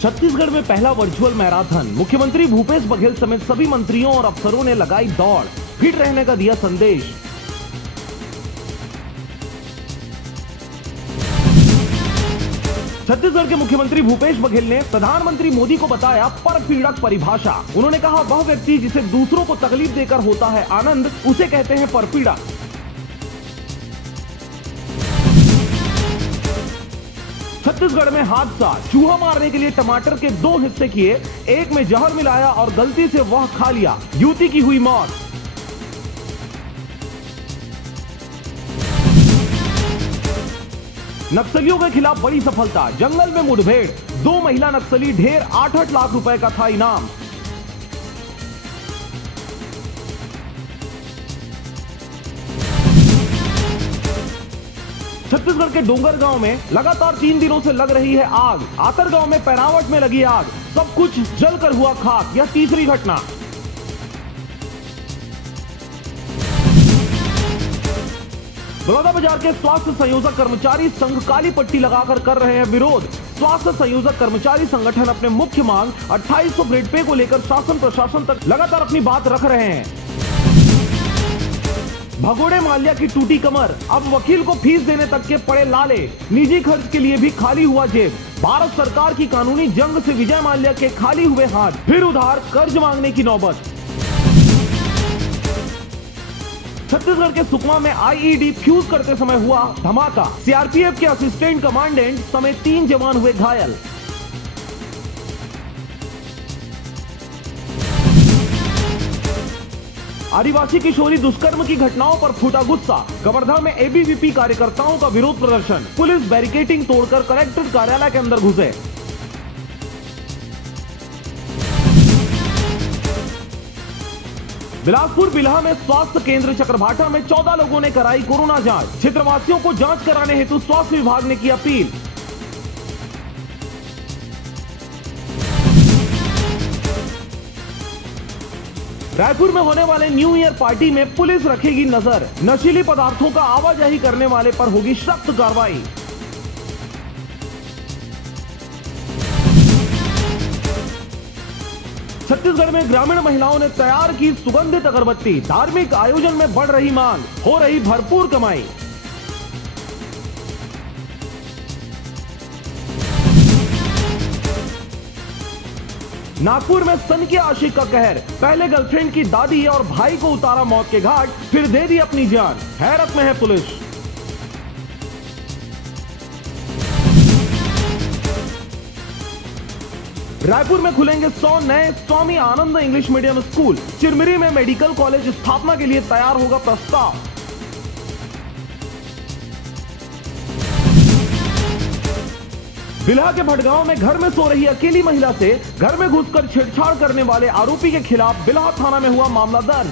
छत्तीसगढ़ में पहला virtual marathon. मुख्यमंत्री भूपेश बघेल समेत सभी मंत्रियों और अफसरों ने लगाई दौड़, फिट रहने का दिया संदेश। छत्तीसगढ़ के मुख्यमंत्री भूपेश बघेल ने प्रधानमंत्री मोदी को बताया परपीड़क परिभाषा। उन्होंने कहा, वह व्यक्ति जिसे दूसरों को तकलीफ देकर होता है आनंद, उसे कहते हैं परपीड़क। छत्तीसगढ़ में हादसा, चूहा मारने के लिए टमाटर के 2 हिस्से किए, एक में जहर मिलाया और गलती से वह खा लिया, युवती की हुई मौत। नक्सलियों के खिलाफ बड़ी सफलता, जंगल में मुठभेड़, 2 महिला नक्सली ढेर, 8-8 लाख रुपए का था इनाम। छत्तीसगढ़ के डोंगरगांव में लगातार 3 दिनों से लग रही है आग। आतरगांव में पैरावट में लगी आग, सब कुछ जलकर हुआ खाक। यह तीसरी घटना। बलौदाबाजार के स्वास्थ्य संयोजक कर्मचारी संघ काली पट्टी लगाकर कर रहे हैं विरोध। स्वास्थ्य संयोजक कर्मचारी संगठन अपने मुख्य मांग 2800 ग्रेड पे को लेकर शासन प्रशासन तक लगातार अपनी बात रख रहे हैं। भगोड़े माल्या की टूटी कमर, अब वकील को फीस देने तक के पड़े लाले, निजी खर्च के लिए भी खाली हुआ जेब। भारत सरकार की कानूनी जंग से विजय माल्या के खाली हुए हाथ, फिर उधार कर्ज मांगने की नौबत। छत्तीसगढ़ के सुकमा में आईईडी फ्यूज करते समय हुआ धमाका, सीआरपीएफ के असिस्टेंट कमांडेंट समेत 3 जवान हुए घायल। आदिवासी किशोरी दुष्कर्म की घटनाओं पर फूटा गुस्सा, कवर्धा में एबीवीपी कार्यकर्ताओं का विरोध प्रदर्शन, पुलिस बैरिकेडिंग तोड़कर कलेक्टर कार्यालय के अंदर घुसे। बिलासपुर बिल्हा में स्वास्थ्य केंद्र चक्रभाटा में 14 लोगों ने कराई कोरोना जांच, क्षेत्रवासियों को जांच कराने हेतु स्वास्थ्य विभाग ने की अपील। रायपुर में होने वाले न्यू ईयर पार्टी में पुलिस रखेगी नजर, नशीली पदार्थों का आवाजाही करने वाले पर होगी सख्त कार्रवाई। छत्तीसगढ़ में ग्रामीण महिलाओं ने तैयार की सुगंधित अगरबत्ती, धार्मिक आयोजन में बढ़ रही मांग, हो रही भरपूर कमाई। नागपुर में सन के आशिक का कहर, पहले गर्लफ्रेंड की दादी और भाई को उतारा मौत के घाट, फिर दे दी अपनी जान, हैरत में है पुलिस। रायपुर में खुलेंगे 100 नए स्वामी आनंद इंग्लिश मीडियम स्कूल, चिरमिरी में मेडिकल कॉलेज स्थापना के लिए तैयार होगा प्रस्ताव। बिल्हा के भटगांव में घर में सो रही अकेली महिला से घर में घुसकर छेड़छाड़ करने वाले आरोपी के खिलाफ बिल्हा थाना में हुआ मामला दर्ज।